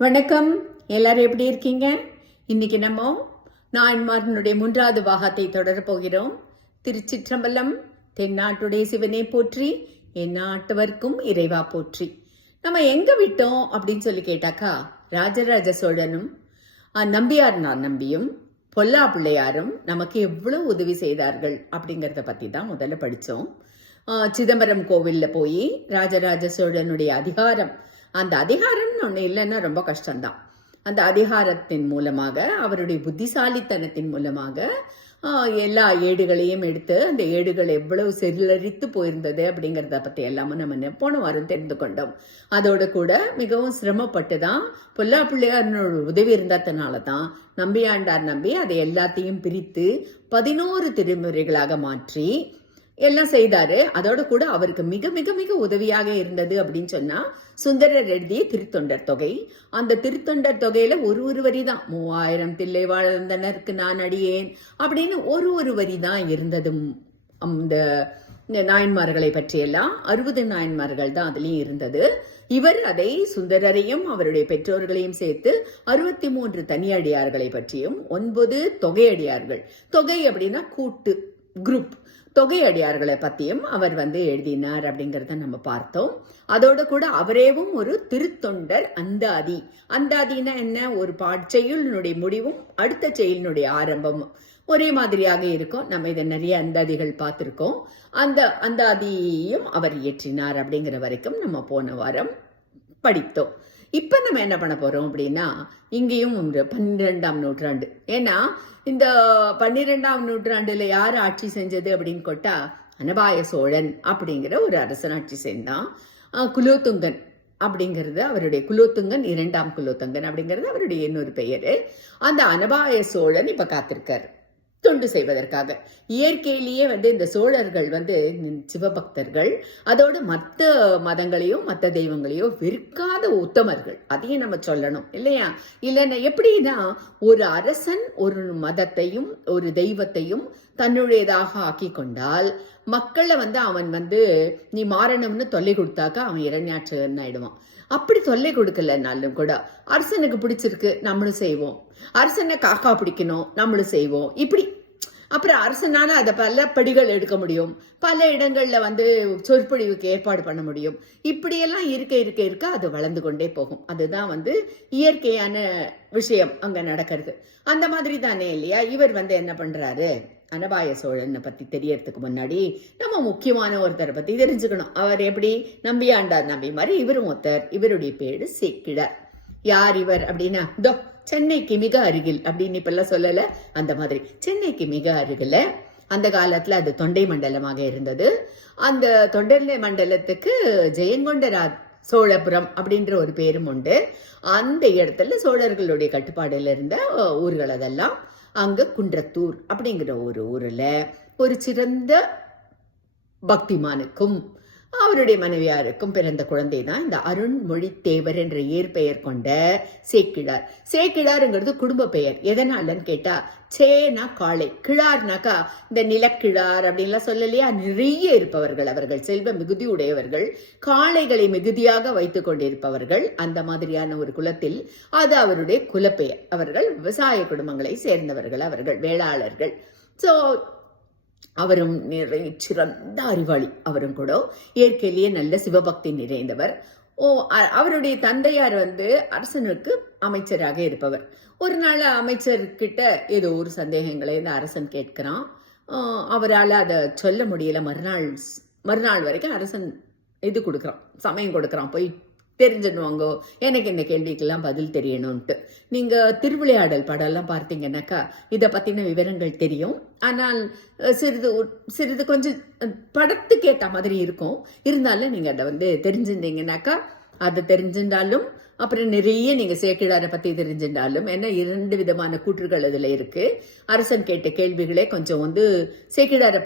வணக்கம். எல்லாரும் எப்படி இருக்கீங்க? இன்னைக்கு நம்ம நாயன்மாரனுடைய 3வது பாகத்தை தொடர போகிறோம். திருச்சிற்றம்பலம். தென்னாட்டுடைய சிவனே போற்றி, என் நாட்டவர்க்கும் இறைவா போற்றி. நம்ம எங்க விட்டோம் அப்படின்னு சொல்லி கேட்டாக்கா, ராஜராஜ சோழனும் நம்பியார் நம்பியும் பொல்லா பிள்ளையாரும் நமக்கு எவ்வளவு உதவி செய்தார்கள் அப்படிங்கிறத பத்தி தான் முதல்ல படித்தோம். சிதம்பரம் கோவில்ல போய் ராஜராஜ சோழனுடைய அதிகாரம், அந்த அதிகாரம்னு ஒன்று இல்லைன்னா ரொம்ப கஷ்டம்தான். அந்த அதிகாரத்தின் மூலமாக, அவருடைய புத்திசாலித்தனத்தின் மூலமாக எல்லா ஏடுகளையும் எடுத்து, அந்த ஏடுகள் எவ்வளவு செல்லரித்து போயிருந்தது அப்படிங்கிறத பற்றி எல்லாமே நம்ம போன வாரம் தெரிந்து கொண்டோம். அதோடு கூட மிகவும் சிரமப்பட்டு தான் பொல்லா பிள்ளையார் உதவி இருந்ததுனால தான் நம்பியாண்டார் நம்பி அதை எல்லாத்தையும் பிரித்து 11 திருமுறைகளாக மாற்றி எல்லாம் செய்தாரு. அதோட கூட அவருக்கு மிக மிக மிக உதவியாக இருந்தது அப்படின்னு சொன்னா சுந்தரர் எழுதிய திருத்தொண்டர் தொகை. அந்த திருத்தொண்டர் தொகையில ஒரு வரி தான் 3000 தில்லை வாழ்ந்தனருக்கு நான் அடியேன் அப்படின்னு ஒரு வரி தான் இருந்ததும். அந்த நாயன்மார்களை பற்றியெல்லாம் 60 நாயன்மார்கள் தான் அதுலயும் இருந்தது. இவர் அதை சுந்தரரையும் அவருடைய பெற்றோர்களையும் சேர்த்து 63 தனியடியார்களை பற்றியும் 9 தொகையடியார்கள், தொகை அப்படின்னா கூட்டு, குரூப், தொகையடியார்களை பத்தியும் அவர் எழுதினார் அப்படிங்கறத நம்ம பார்த்தோம். அதோட கூட அவரேவும் ஒரு திருத்தொண்டர் அந்தாதி. அந்தாதினா என்ன? ஒரு செயலினுடைய முடிவும் அடுத்த செயலினுடைய ஆரம்பமும் ஒரே மாதிரியாக இருக்கும். நம்ம இதை நிறைய அந்தாதிகள் பார்த்திருக்கோம். அந்த அந்தாதியும் அவர் இயற்றினார் அப்படிங்கிற வரைக்கும் நம்ம போன வாரம் படித்தோம். இப்ப நம்ம என்ன பண்ண போறோம் அப்படின்னா, இங்கேயும் 12ஆம் நூற்றாண்டு. ஏன்னா இந்த 12ஆம் நூற்றாண்டுல யார் ஆட்சி செஞ்சது அப்படின்னு கொட்டா, அனபாய சோழன் அப்படிங்கிற ஒரு அரசன் ஆட்சி செய்தான். குலோத்துங்கன் அப்படிங்கிறது அவருடைய, குலோத்துங்கன் 2ஆம் குலோத்துங்கன் அப்படிங்கிறது அவருடைய இன்னொரு பெயரு. அந்த அனபாய சோழன் இப்ப காத்திருக்காரு தொண்டு செய்வதற்காக. இயற்கையிலேயே இந்த சோழர்கள் சிவபக்தர்கள், அதோடு மற்ற மதங்களையும் மற்ற தெய்வங்களையும் வெறுக்காத உத்தமர்கள். அதையும் நம்ம சொல்லணும் இல்லையா? இல்லைன்னா எப்படின்னா, ஒரு அரசன் ஒரு மதத்தையும் ஒரு தெய்வத்தையும் தன்னுடையதாக ஆக்கி கொண்டால் மக்களை அவன் நீ மாறணும்னு தொல்லை கொடுத்தாக்கா அவன் இரண்யாற்றன் ஆயிடுவான். அப்படி தொல்லை கொடுக்கலனாலும் கூட அரசனுக்கு பிடிச்சிருக்கு நம்மளும் செய்வோம், அரசனை காக்கா பிடிக்கணும் நம்மளும் செய்வோம். இப்படி அப்புறம் அரசனால அதை பல படிகள் எடுக்க முடியும், பல இடங்கள்ல சொற்பொழிவுக்கு ஏற்பாடு பண்ண முடியும். இப்படியெல்லாம் இருக்க இருக்க இருக்க அது வளர்ந்து கொண்டே போகும். அதுதான் இயற்கையான விஷயம் அங்க நடக்கிறது. அந்த மாதிரி தானே இல்லையா? இவர் என்ன பண்றாரு, அனபாய சோழனை பத்தி தெரியறதுக்கு முன்னாடி நம்ம முக்கியமான ஒருத்தரை பத்தி தெரிஞ்சுக்கணும். அவர் எப்படி? நம்பியாண்டார் நம்பி மாதிரி இவரும் ஒருத்தர். இவருடைய பேரு சேக்கிழார். யார் இவர் அப்படின்னா, சென்னைக்கு மிக அருகில் அப்படின்னு இப்பெல்லாம் சொல்லல, அந்த மாதிரி சென்னைக்கு மிக அருகில அந்த காலத்துல அது தொண்டை மண்டலமாக இருந்தது. அந்த தொண்டை மண்டலத்துக்கு ஜெயங்கொண்ட சோழபுரம் அப்படின்ற ஒரு பேரும் உண்டு. அந்த இடத்துல சோழர்களுடைய கட்டுப்பாடுல இருந்த ஊர்கள் அதெல்லாம். அங்க குன்றத்தூர் அப்படிங்கிற ஒரு ஊர்ல ஒரு சிறந்த பக்திமானுக்கும் அவருடைய மனைவியாருக்கும் பிறந்த குழந்தை தான் இந்த அருண்மொழித்தேவர் என்ற இயற்பெயர் கொண்ட சேக்கிழார். சேக்கிழாருங்கிறது குடும்ப பெயர். எதனாலன்னு கேட்டா, சேனா காளை, கிழார்னாக்கா இந்த நிலக்கிழார் அப்படின்லாம் சொல்லலையா, நிறைய இருப்பவர்கள், அவர்கள் செல்வ மிகுதி உடையவர்கள், காளைகளை மிகுதியாக வைத்துக் கொண்டிருப்பவர்கள். அந்த மாதிரியான ஒரு குலத்தில் அது அவருடைய குலப்பெயர். அவர்கள் விவசாய குடும்பங்களை சேர்ந்தவர்கள், அவர்கள் வேளாளர்கள். சோ அவரும் நிறைய சிறந்த அறிவாளி. அவரும் கூட இயற்கையிலேயே நல்ல சிவபக்தி நிறைந்தவர். அவருடைய தந்தையார் அரசனுக்கு அமைச்சராக இருப்பவர். ஒரு நாள் அமைச்சர்கிட்ட ஏதோ ஒரு சந்தேகங்களை இந்த அரசன் கேட்கிறான். அவரால் அதை சொல்ல முடியல. மறுநாள் வரைக்கும் அரசன் கொடுக்குறான், சமயம் கொடுக்குறான், போய் தெரிஞ்சுடுவாங்க, எனக்கு இந்த கேள்விக்கெல்லாம் பதில் தெரியணும்ட்டு. நீங்க திருவிளையாடல் படம்லாம் பார்த்தீங்கன்னாக்கா இதை பத்தின விவரங்கள் தெரியும். ஆனால் சிறிது கொஞ்சம் படத்துக்கு ஏற்ற மாதிரி இருக்கும். இருந்தாலும் நீங்க அதை தெரிஞ்சிருந்தீங்கன்னாக்கா, அதை தெரிஞ்சிருந்தாலும் அப்புறம் நிறைய நீங்க சேக்கிழாரை பத்தி தெரிஞ்சிருந்தாலும், ஏன்னா 2 விதமான கூற்றுகள் அதுல இருக்கு. அரசன் கேட்ட கேள்விகளே கொஞ்சம் சேக்கிழாரை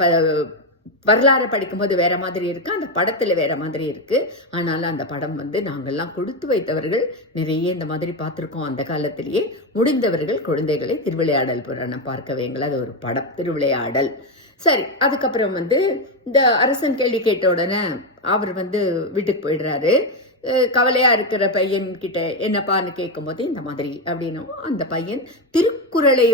வரலாறு படிக்கும்போது வேற மாதிரி இருக்கு, அந்த படத்துல வேற மாதிரி இருக்கு. ஆனாலும் அந்த படம் நாங்கெல்லாம் கொடுத்து வைத்தவர்கள் நிறைய இந்த மாதிரி பார்த்திருக்கோம். அந்த காலத்திலேயே முடிந்தவர்கள் குழந்தைகளை திருவிளையாடல் புராணம் பார்க்க வைங்களா, அது ஒரு படம், திருவிளையாடல். சரி, அதுக்கப்புறம் இந்த அரசன் கேள்வி கேட்ட உடனே அவர் வீட்டுக்கு போயிடுறாரு. கவலையா இருக்கிற பையன் கிட்ட என்னப்பான்னு கேட்கும்போது இந்த மாதிரி அப்படின்னும் அந்த பையன் திருக்குறளை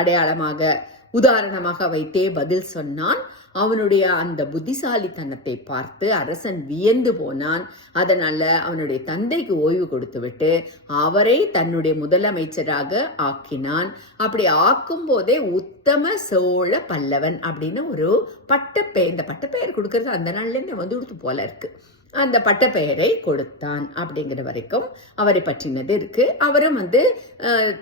அடையாளமாக உதாரணமாக வைத்தே பதில் சொன்னான். அவனுடைய அந்த புத்திசாலித்தனத்தை பார்த்து அரசன் வியந்து போனான். அதனால அவனுடைய தந்தைக்கு ஓய்வு கொடுத்து விட்டு அவரை தன்னுடைய முதலமைச்சராக ஆக்கினான். அப்படி ஆக்கும் போதே உத்தம சோழ பல்லவன் அப்படின்னு ஒரு பட்டப்பெயர், இந்த பட்டப்பெயர் கொடுக்கறது அந்த நாள்ல இருந்து வந்து கொடுத்து போல இருக்கு. அந்த பட்டப்பெயரை கொடுத்தான் அப்படிங்கிற வரைக்கும் அவரை பற்றினது இருக்கு. அவரும் வந்து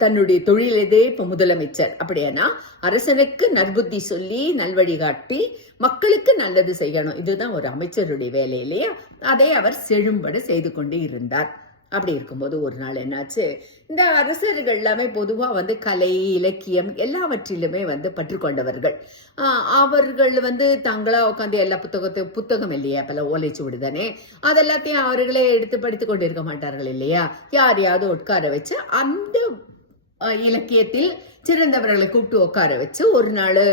தன்னுடைய தொழிலதே இப்ப முதலமைச்சர். அப்படியானா அரசனுக்கு நற்புத்தி சொல்லி நல்வழிகாட்டி மக்களுக்கு நல்லது செய்யணும், இதுதான் ஒரு அமைச்சருடைய வேலை இல்லையா? அதை அவர் செழும்பட செய்து கொண்டு இருந்தார். அப்படி இருக்கும்போது ஒரு நாள் என்னாச்சு, இந்த அரசர்கள் எல்லாமே பொதுவா வந்து கலை இலக்கியம் எல்லாவற்றிலுமே வந்து பற்றுக்கொண்டவர்கள். அவர்கள் வந்து தங்களா உட்காந்து எல்லா புத்தகம் இல்லையா, பல ஓலைச்சு விடுதானே, அதெல்லாத்தையும் அவர்களே எடுத்து படித்து கொண்டு இருக்க மாட்டார்கள் இல்லையா? யாரையாவது உட்கார வச்சு அந்த இலக்கியத்தில் சிறந்தவர்களை கூப்பிட்டு உட்கார வச்சு ஒரு நாள்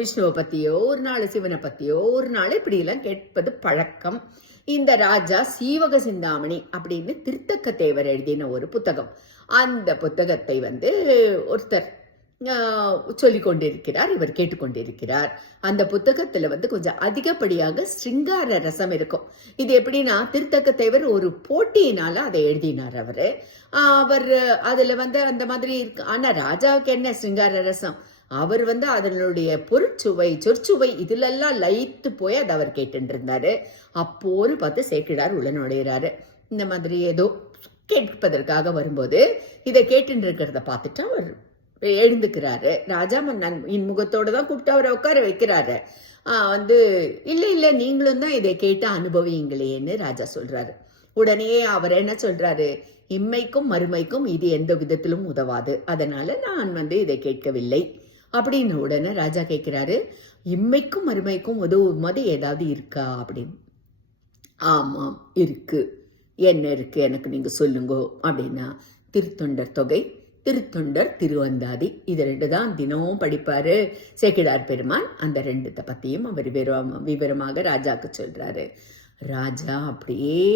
விஷ்ணுவை பத்தியோ ஒரு நாள் சிவனை பத்தியோ ஒரு நாள் இப்படி எல்லாம் கேட்பது பழக்கம். இந்த ராஜா சீவக சிந்தாமணி அப்படின்னு திருத்தக்க தேவர் எழுதின ஒரு புத்தகம், அந்த புத்தகத்தை வந்து ஒருத்தர் சொல்லிக் கொண்டிருக்கிறார், இவர் கேட்டுக்கொண்டிருக்கிறார். அந்த புத்தகத்துல வந்து கொஞ்சம் அதிகப்படியாக சிங்கார ரசம் இருக்கும். இது எப்படின்னா, திருத்தக்க தேவர் ஒரு போட்டியினால அதை எழுதினார் அவரு. அவர் அதுல வந்து அந்த மாதிரி இருக்கு. ஆனா ராஜாவுக்கு என்ன சிங்கார ரசம், அவர் வந்து அதனுடைய பொருட்சுவை சொற்சுவை இதுல எல்லாம் லயித்து போய் அதை அவர் கேட்டு இருந்தாரு. அப்போது பார்த்து சேக்கிழார் உள்ள நுழையிறாரு. இந்த மாதிரி ஏதோ கேட்பதற்காக வரும்போது இதை கேட்டு இருக்கிறத பார்த்துட்டு அவர் எழுந்துக்கிறாரு. ராஜா இன்முகத்தோட தான் கூப்பிட்டு அவரை உட்கார வைக்கிறாரு. வந்து இல்ல நீங்களும் தான் இதை கேட்டு அனுபவிங்களேன்னு ராஜா சொல்றாரு. உடனே அவர் என்ன சொல்றாரு, இம்மைக்கும் மறுமைக்கும் இது எந்த விதத்திலும் உதவாது, அதனால நான் வந்து இதை கேட்கவில்லை அப்படின்னு. உடனே ராஜா கேட்கிறாரு, இம்மைக்கும் மறுமைக்கும் உதவும் போது ஏதாவது இருக்கா அப்படின்னு. ஆமாம் இருக்கு, என்ன இருக்கு எனக்கு நீங்க சொல்லுங்க அப்படின்னா, திருத்தொண்டர் தொகை, திருத்தொண்டர் திருவந்தாதி, இது ரெண்டு தான் தினமும் படிப்பாரு சேக்கிழார் பெருமான். அந்த ரெண்டுத்தை பத்தியும் அவர் விவரமாக ராஜாக்கு சொல்றாரு. ராஜா அப்படியே,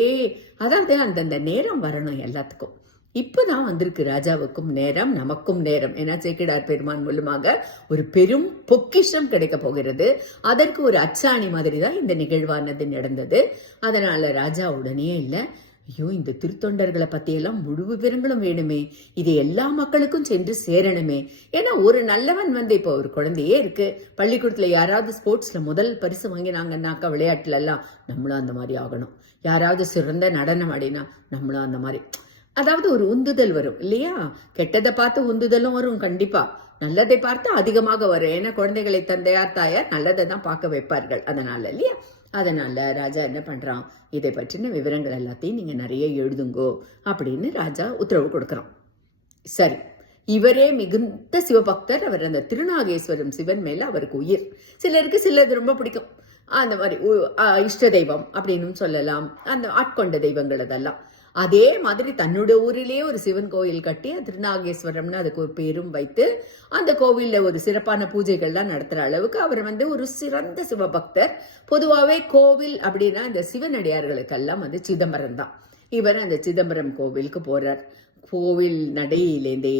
அதாவது அந்தந்த நேரம் வரணும் எல்லாத்துக்கும். இப்பதான் வந்திருக்கு ராஜாவுக்கும் நேரம், நமக்கும் நேரம். ஏன்னா சேக்கிழார் பெருமான் மூலமாக ஒரு பெரும் பொக்கிஷம் கிடைக்க போகிறது. அதற்கு ஒரு அச்சாணி மாதிரி தான் இந்த நிகழ்வானது நடந்தது. அதனால ராஜா உடனே இல்லை, ஐயோ இந்த திருத்தொண்டர்களை பத்தியெல்லாம் முழு விவரங்களும் வேணுமே, இது எல்லா மக்களுக்கும் சென்று சேரணுமே. ஏன்னா ஒரு நல்லவன் வந்து இப்போ ஒரு குழந்தையே இருக்கு, பள்ளிக்கூடத்துல யாராவது ஸ்போர்ட்ஸ்ல முதல் பரிசு வாங்கினாங்கன்னாக்கா விளையாட்டுல எல்லாம் நம்மளும் அந்த மாதிரி ஆகணும். யாராவது சிறந்த நடனம் ஆடினா நம்மளும் அந்த மாதிரி, அதாவது ஒரு உந்துதல் வரும் இல்லையா? கெட்டதை பார்த்து உந்துதலும் வரும் கண்டிப்பா, நல்லதை பார்த்து அதிகமாக வரும். ஏன்னா குழந்தைகளை தந்தையார் தாயார் நல்லதை தான் பார்க்க வைப்பார்கள், அதனால இல்லையா? அதனால ராஜா என்ன பண்றான், இதை பற்றின விவரங்கள் எல்லாத்தையும் நீங்க நிறைய எழுதுங்கோ அப்படின்னு ராஜா உத்தரவு கொடுக்கறான். சரி, இவரே மிகுந்த சிவபக்தர். அவர் அந்த திருநாகேஸ்வரம் சிவன் மேல அவருக்கு உயிர். சிலருக்கு சிலது ரொம்ப பிடிக்கும், அந்த மாதிரி இஷ்ட தெய்வம் அப்படின்னு சொல்லலாம், அந்த ஆட்கொண்ட தெய்வங்கள் அதெல்லாம். அதே மாதிரி தன்னுடைய ஊரிலேயே ஒரு சிவன் கோயில் கட்டி திருநாகேஸ்வரம்னு அதுக்கு ஒரு பேரும் வைத்து அந்த கோவில்ல ஒரு சிறப்பான பூஜைகள்லாம் நடத்துற அளவுக்கு அவர் வந்து ஒரு சிறந்த சிவபக்தர். பொதுவாகவே கோவில் அப்படின்னா இந்த சிவனடியார்களுக்கெல்லாம் வந்து சிதம்பரம் தான். இவர் அந்த சிதம்பரம் கோவிலுக்கு போறார். கோவில் நடையிலேருந்தே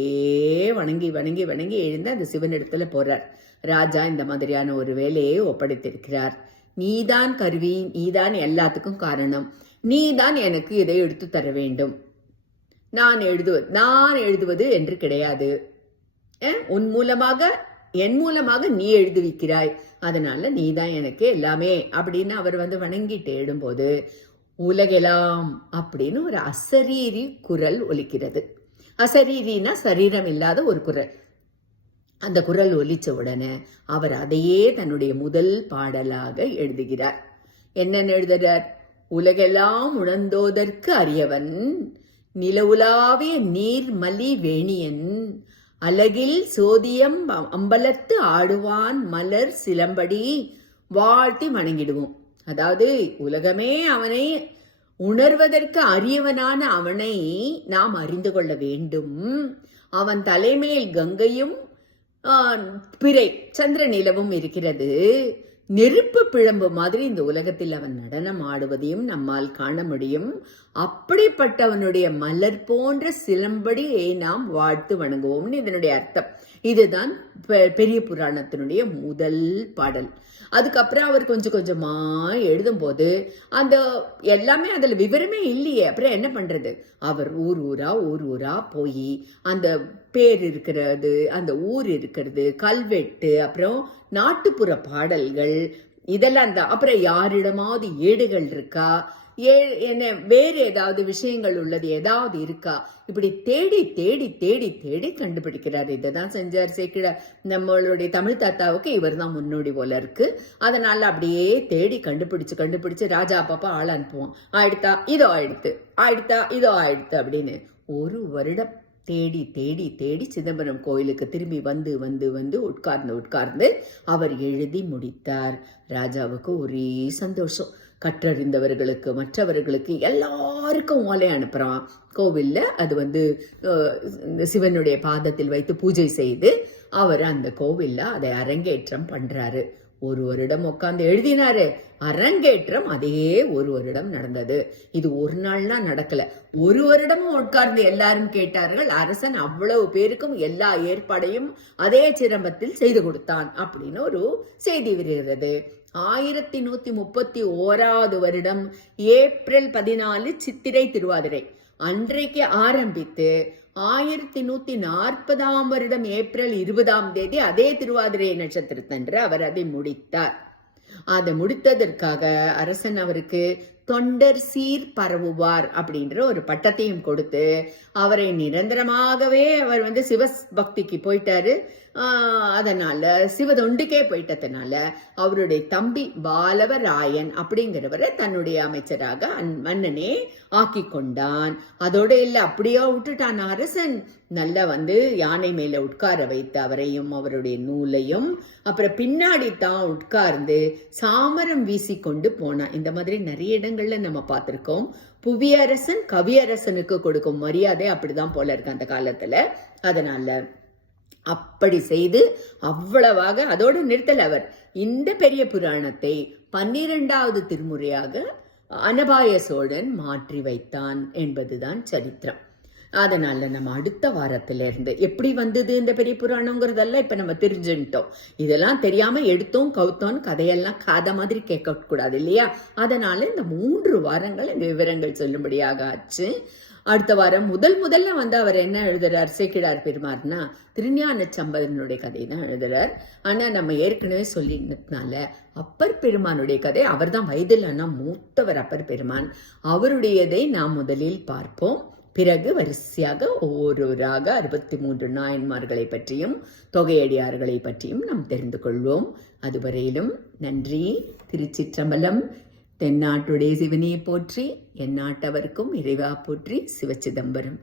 வணங்கி வணங்கி வணங்கி எழுந்து அந்த சிவனிடத்துல போறார். ராஜா இந்த மாதிரியான ஒரு வேலையை ஒப்படைத்திருக்கிறார். நீதான் கருவி, நீதான் எல்லாத்துக்கும் காரணம், நீதான் எனக்கு இதை எடுத்து தர வேண்டும். நான் எழுதுவது என்று கிடையாது, உன் மூலமாக என் மூலமாக நீ எழுதுவிக்கிறாய், அதனால நீதான் எனக்கு எல்லாமே அப்படின்னு அவர் வந்து வணங்கிட்டு எழும்போது உலகெல்லாம் அப்படின்னு ஒரு அசரீரி குரல் ஒலிக்கிறது. அசரீரினா சரீரம் இல்லாத ஒரு குரல். அந்த குரல் ஒலிச்ச உடனே அவர் அதையே தன்னுடைய முதல் பாடலாக எழுதுகிறார். என்னன்னு எழுதுகிறார், உலகெல்லாம் உணர்ந்தோதற்கு அறியவன், நிலவுலாவிய நீர்மலி வேணியன், அலகில் சோதியம் அம்பலத்து ஆடுவான் மலர் சிலம்படி வாழ்த்தி வணங்கிடுவோம். அதாவது உலகமே அவனை உணர்வதற்கு அரியவனான அவனை நாம் அறிந்து கொள்ள வேண்டும். அவன் தலைமேல் கங்கையும் பிறை சந்திர நிலவும் இருக்கிறது. நெருப்பு பிழம்பு மாதிரி இந்த உலகத்தில் அவன் நடனம் ஆடுவதையும் நம்மால் காண முடியும். அப்படிப்பட்டவனுடைய மலர் போன்ற சிலம்படியை நாம் வாழ்த்து வணங்குவோம்னு இதனுடைய அர்த்தம். இதுதான் பெரிய புராணத்தினுடைய முதல் பாடல். அதுக்கப்புறம் அவர் கொஞ்சம் கொஞ்சமா எழுதும் போது அந்த எல்லாமே அதுல விவரமே இல்லையே, அப்புறம் என்ன பண்றது? அவர் ஊர் ஊரா போய் அந்த பேர் இருக்கிறது, அந்த ஊர் இருக்கிறது, கல்வெட்டு, அப்புறம் நாட்டுப்புற பாடல்கள் இதெல்லாம் தான். அப்புறம் யாரிடமாவது ஏடுகள் இருக்கா, என்ன வேறு ஏதாவது விஷயங்கள் உள்ளது ஏதாவது இருக்கா, இப்படி தேடி தேடி தேடி தேடி கண்டுபிடிக்கிறார். இதை தான் செஞ்சார் சேக்கிழார். நம்மளுடைய தமிழ் தாத்தாவுக்கு இவர் தான் முன்னோடி போல இருக்கு. அதனால அப்படியே தேடி கண்டுபிடிச்சு ராஜா பாப்பா ஆள் அனுப்புவோம், ஆயிடுத்தா இதோ ஆயிடுத்து அப்படின்னு ஒரு வருடம் தேடி தேடி தேடி சிதம்பரம் கோயிலுக்கு திரும்பி வந்து உட்கார்ந்து அவர் எழுதி முடித்தார். ராஜாவுக்கு ஒரே சந்தோஷம். கற்றறிந்தவர்களுக்கு மற்றவர்களுக்கு எல்லாருக்கும் ஓலை அனுப்புறான். கோவில்ல அது சிவனுடைய பாதத்தில் வைத்து பூஜை செய்து அவர் அந்த கோவில்ல அதை அரங்கேற்றம் பண்றாரு. ஒரு வருடம் உட்கார்ந்து எழுதினாரு. அரங்கேற்றம் அதே ஒரு வருடம் நடந்தது. இது ஒரு நாள்லாம் நடக்கல, ஒரு வருடமும் உட்கார்ந்து எல்லாரும் கேட்டார்கள். அரசன் அவ்வளவு பேருக்கும் எல்லா ஏற்பாடையும் அதே சிரமத்தில் செய்து கொடுத்தான் அப்படின்னு ஒரு செய்தி வருகிறது. 1131 வருடம் ஏப்ரல் 14 சித்திரை திருவாதிரை அன்றைக்கு ஆரம்பித்து 1140 வருடம் ஏப்ரல் 20 அதே திருவாதிரை நட்சத்திரத்தன்று அவர் அதை முடித்தார். அதை முடித்ததற்காக அரசன் அவருக்கு தொண்டர் சீர் பரவுவார் அப்படின்ற ஒரு பட்டத்தையும் கொடுத்து அவரை நிரந்தரமாகவே அவர் சிவபக்திக்கு போயிட்டாரு. அதனால சிவதொண்டுக்கே போயிட்டதுனால அவருடைய தம்பி பாலவராயன் அப்படிங்கிறவரை தன்னுடைய அமைச்சராக மன்னனே ஆக்கி கொண்டான். அதோட இல்ல அப்படியே விட்டுட்டான் அரசன். நல்லா யானை மேல உட்கார வைத்து அவரையும் அவருடைய நூலையும் அப்புறம் பின்னாடி தான் உட்கார்ந்து சாமரம் வீசி கொண்டு போனான். இந்த மாதிரி நிறைய இடங்கள்ல நம்ம பார்த்திருக்கோம். புவியரசன் கவியரசனுக்கு கொடுக்கும் மரியாதை அப்படிதான் போல இருக்கு அந்த காலத்துல. அதனால அப்படி செய்து அவ்வளவாக அதோடு நிறுத்தல். அவர் இந்த பெரிய புராணத்தை 12வது திருமுறையாக அனபாய சோழன் மாற்றி வைத்தான் என்பதுதான் சரித்திரம். அதனால நம்ம அடுத்த வாரத்திலிருந்து எப்படி வந்தது இந்த பெரிய புராணங்கிறதெல்லாம் இப்ப நம்ம தெரிஞ்சுட்டோம். இதெல்லாம் தெரியாம எடுத்தோம் கவுத்தோம் கதையெல்லாம் கதை மாதிரி கேட்க கூடாது இல்லையா? அதனால இந்த 3 வாரங்கள் இந்த விவரங்கள் சொல்லும்படியாக ஆச்சு. அடுத்த வாரம் முதல்ல அவர் என்ன எழுதுறார் சேக்கிழார் பெருமார்னா திருஞான சம்பந்தனுடைய கதை தான் எழுதுறார். ஆனா நம்ம ஏற்கனவே சொல்லினதுனால அப்பர் பெருமானுடைய கதை, அவர் தான் வயதில் மூத்தவர் அப்பர் பெருமான், அவருடையதை நாம் முதலில் பார்ப்போம். பிறகு வரிசையாக ஒவ்வொருவராக 63 நாயன்மார்களை பற்றியும் தொகையடியார்களை பற்றியும் நாம் தெரிந்து கொள்வோம். அதுவரையிலும் நன்றி. திருச்சிற்றம்பலம். தென்னாட்டுடைய சிவனையை போற்றி, எந்நாட்டவர்க்கும் இறைவா போற்றி. சிவச்சிதம்பரம்.